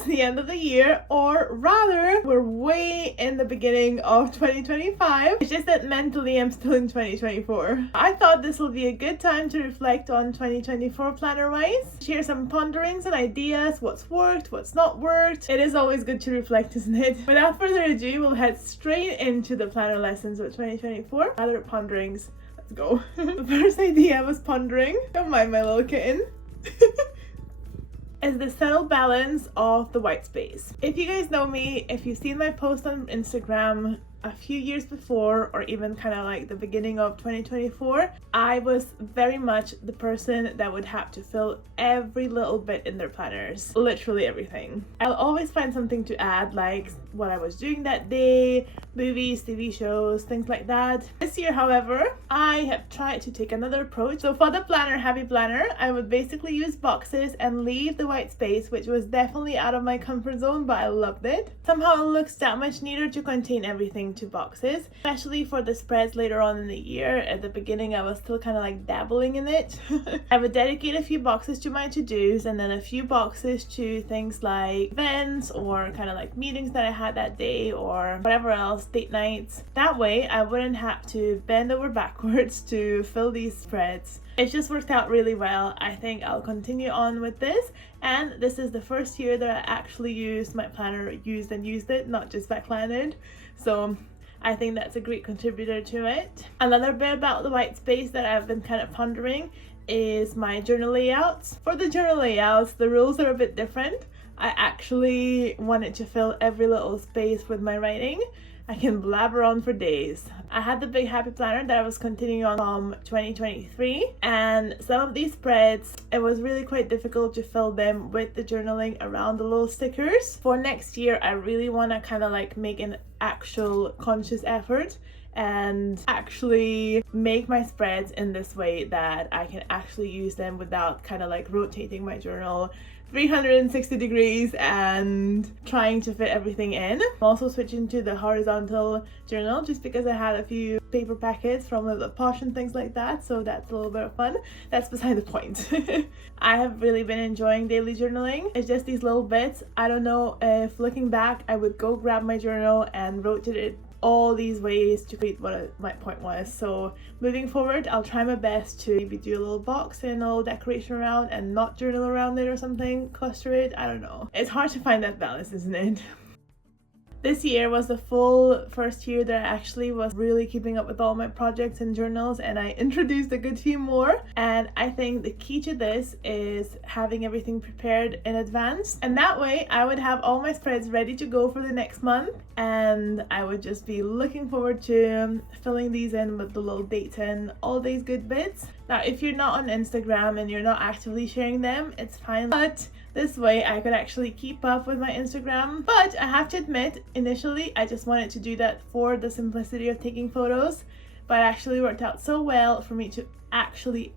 it's the end of the year, or rather, we're way in the beginning of 2025. It's just that mentally I'm still in 2024. I thought this will be a good time to reflect on 2024 planner-wise, share some ponderings and ideas, what's worked, what's not worked. It is always good to reflect, isn't it? Without further ado, we'll head straight into the planner lessons with 2024. Other ponderings. Let's go. The first idea I was pondering, don't mind my little kitten, is the subtle balance of the white space. If you guys know me, if you've seen my post on Instagram a few years before, or even kind of like the beginning of 2024, I was very much the person that would have to fill every little bit in their planners, literally everything. I'll always find something to add, like what I was doing that day, movies, TV shows, things like that. This year, however, I have tried to take another approach. So for the planner, Happy Planner, I would basically use boxes and leave the white space, which was definitely out of my comfort zone, but I loved it. Somehow it looks that much neater to contain everything to boxes, especially for the spreads later on in the year. At the beginning, I was still kind of like dabbling in it. I would dedicate a few boxes to my to-dos, and then a few boxes to things like events or kind of like meetings that I had that day, or whatever else, date nights. That way I wouldn't have to bend over backwards to fill these spreads. It just worked out really well. I think I'll continue on with this, and this is the first year that I actually used my planner, used it, not just backplanned. So I think that's a great contributor to it. Another bit about the white space that I've been kind of pondering is my journal layouts. For the journal layouts, the rules are a bit different. I actually wanted to fill every little space with my writing. I can blabber on for days. I had the big Happy Planner that I was continuing on from 2023, and some of these spreads, it was really quite difficult to fill them with the journaling around the little stickers. For next year, I really want to kind of like make an actual conscious effort and actually make my spreads in this way that I can actually use them without kind of like rotating my journal 360 degrees and trying to fit everything in. I'm also switching to the horizontal journal just because I had a few paper packets from the Posh and things like that, so that's a little bit of fun. That's beside the point. I have really been enjoying daily journaling. It's just these little bits. I don't know if looking back I would go grab my journal and rotate it all these ways to create what my point was. So moving forward, I'll try my best to maybe do a little box and a little decoration around and not journal around it or something, cluster it, I don't know. It's hard to find that balance, isn't it? This year was the full first year that I actually was really keeping up with all my projects and journals, and I introduced a good few more. And I think the key to this is having everything prepared in advance. And that way I would have all my spreads ready to go for the next month, and I would just be looking forward to filling these in with the little dates and all these good bits. Now, if you're not on Instagram and you're not actively sharing them, it's fine. But this way I could actually keep up with my Instagram. But I have to admit, initially I just wanted to do that for the simplicity of taking photos, but it actually worked out so well for me to actually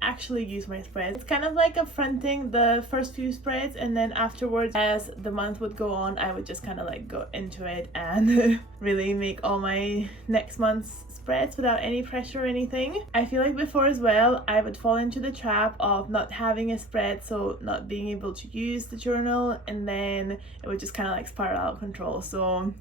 use my spreads. It's kind of like upfronting the first few spreads, and then afterwards, as the month would go on, I would just kind of like go into it and really make all my next month's spreads without any pressure or anything. I feel like before as well, I would fall into the trap of not having a spread, so not being able to use the journal, and then it would just kind of like spiral out of control. So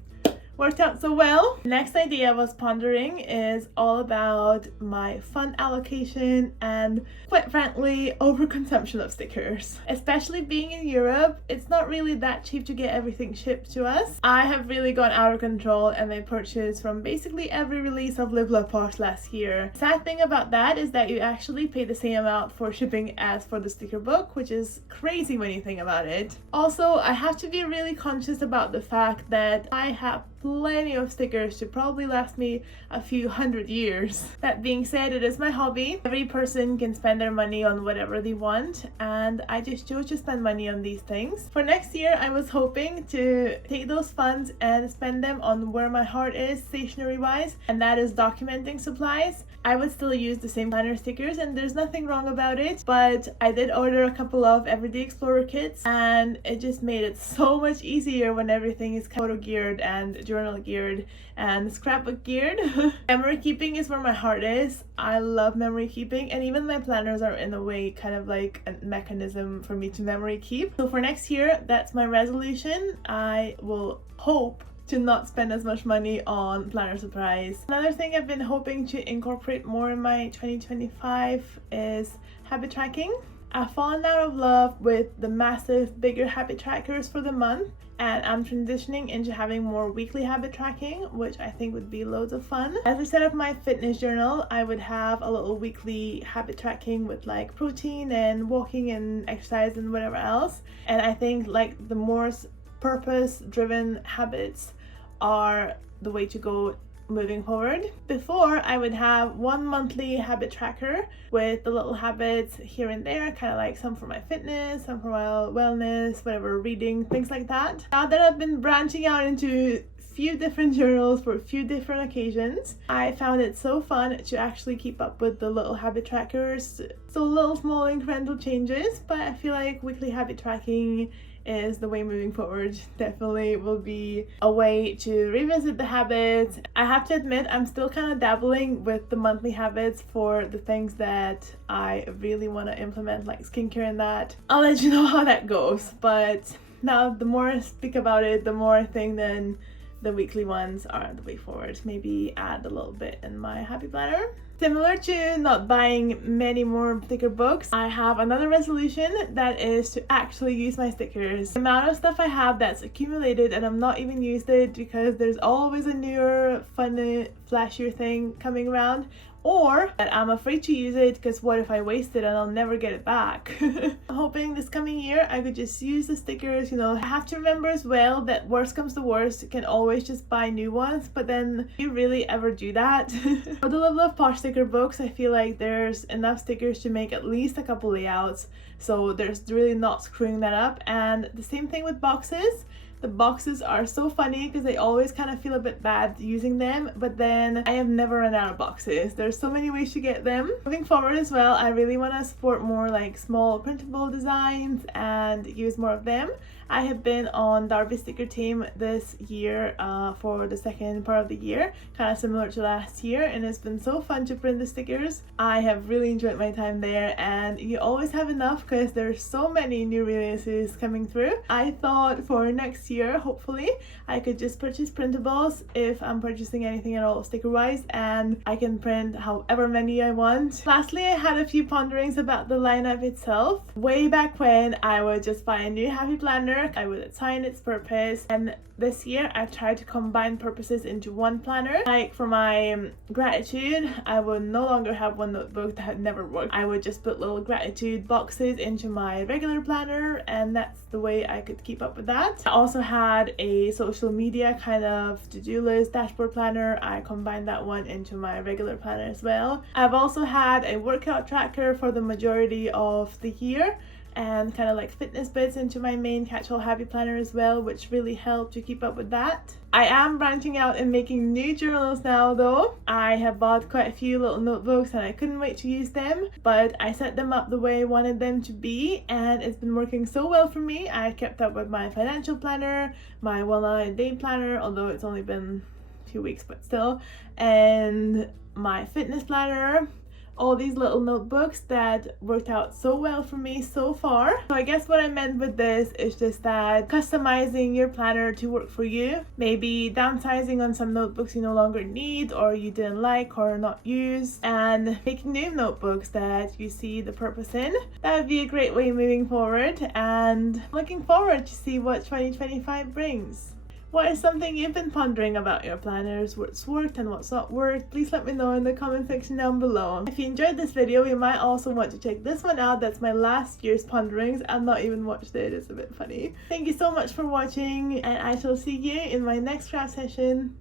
worked out so well. Next idea I was pondering is all about my fund allocation and, quite frankly, overconsumption of stickers. Especially being in Europe, it's not really that cheap to get everything shipped to us. I have really gone out of control and I purchased from basically every release of Live Love Posh last year. Sad thing about that is that you actually pay the same amount for shipping as for the sticker book, which is crazy when you think about it. Also, I have to be really conscious about the fact that I have plenty of stickers to probably last me a few hundred years. That being said, it is my hobby. Every person can spend their money on whatever they want, and I just chose to spend money on these things. For next year, I was hoping to take those funds and spend them on where my heart is stationery wise, and that is documenting supplies. I would still use the same planner stickers and there's nothing wrong about it, but I did order a couple of Everyday Explorer kits and it just made it so much easier when everything is photo geared and journal geared and scrapbook geared. Memory keeping is where my heart is. I love memory keeping, and even my planners are in a way kind of like a mechanism for me to memory keep. So for next year, that's my resolution. I will hope to not spend as much money on planner supplies. Another thing I've been hoping to incorporate more in my 2025 is habit tracking. I've fallen out of love with the massive, bigger habit trackers for the month, and I'm transitioning into having more weekly habit tracking, which I think would be loads of fun. As I set up my fitness journal, I would have a little weekly habit tracking with like protein and walking and exercise and whatever else. And I think like the more purpose-driven habits are the way to go moving forward. Before, I would have one monthly habit tracker with the little habits here and there, kind of like some for my fitness, some for my wellness, whatever, reading, things like that. Now that I've been branching out into few different journals for a few different occasions, I found it so fun to actually keep up with the little habit trackers. So little small incremental changes, but I feel like weekly habit tracking is the way moving forward. Definitely will be a way to revisit the habits. I have to admit, I'm still kind of dabbling with the monthly habits for the things that I really want to implement, like skincare and that. I'll let you know how that goes, but now the more I speak about it, the more I think then the weekly ones are the way forward. Maybe add a little bit in my happy planner. Similar to not buying many more sticker books, I have another resolution that is to actually use my stickers. The amount of stuff I have that's accumulated and I'm not even used it because there's always a newer, funny, flashier thing coming around, or that I'm afraid to use it because what if I waste it and I'll never get it back. I'm hoping this coming year I could just use the stickers. You know, I have to remember as well that worst comes to worst, you can always just buy new ones, but then do you really ever do that? For the Love Love Posh sticker books, I feel like there's enough stickers to make at least a couple layouts, so there's really not screwing that up. And the same thing with boxes. The boxes are so funny because I always kind of feel a bit bad using them, but then I have never run out of boxes. There's so many ways to get them. Moving forward as well, I really want to support more like small printable designs and use more of them. I have been on Darby sticker team this year for the second part of the year, kind of similar to last year, and it's been so fun to print the stickers. I have really enjoyed my time there, and you always have enough because there's so many new releases coming through. I thought for next year, hopefully, I could just purchase printables if I'm purchasing anything at all sticker wise, and I can print however many I want. Lastly, I had a few ponderings about the lineup itself. Way back when, I would just buy a new happy planner, I would assign its purpose, and this year I've tried to combine purposes into one planner. Like for my gratitude, I would no longer have one notebook that had never worked. I would just put little gratitude boxes into my regular planner, and that's the way I could keep up with that. I also had a social media kind of to-do list dashboard planner. I combined that one into my regular planner as well. I've also had a workout tracker for the majority of the year, and kind of like fitness bits into my main catch-all happy planner as well, which really helped to keep up with that. I am branching out and making new journals now though. I have bought quite a few little notebooks and I couldn't wait to use them, but I set them up the way I wanted them to be, and it's been working so well for me. I kept up with my financial planner, my 1 day planner, although it's only been a few weeks but still, and my fitness planner. All these little notebooks that worked out so well for me so far. So I guess what I meant with this is just that customizing your planner to work for you, maybe downsizing on some notebooks you no longer need or you didn't like or not use, and making new notebooks that you see the purpose in. That would be a great way moving forward, and looking forward to see what 2025 brings. What is something you've been pondering about your planners, what's worked and what's not worked? Please let me know in the comment section down below. If you enjoyed this video, you might also want to check this one out. That's my last year's ponderings. I've not even watched it, it's a bit funny. Thank you so much for watching, and I shall see you in my next craft session.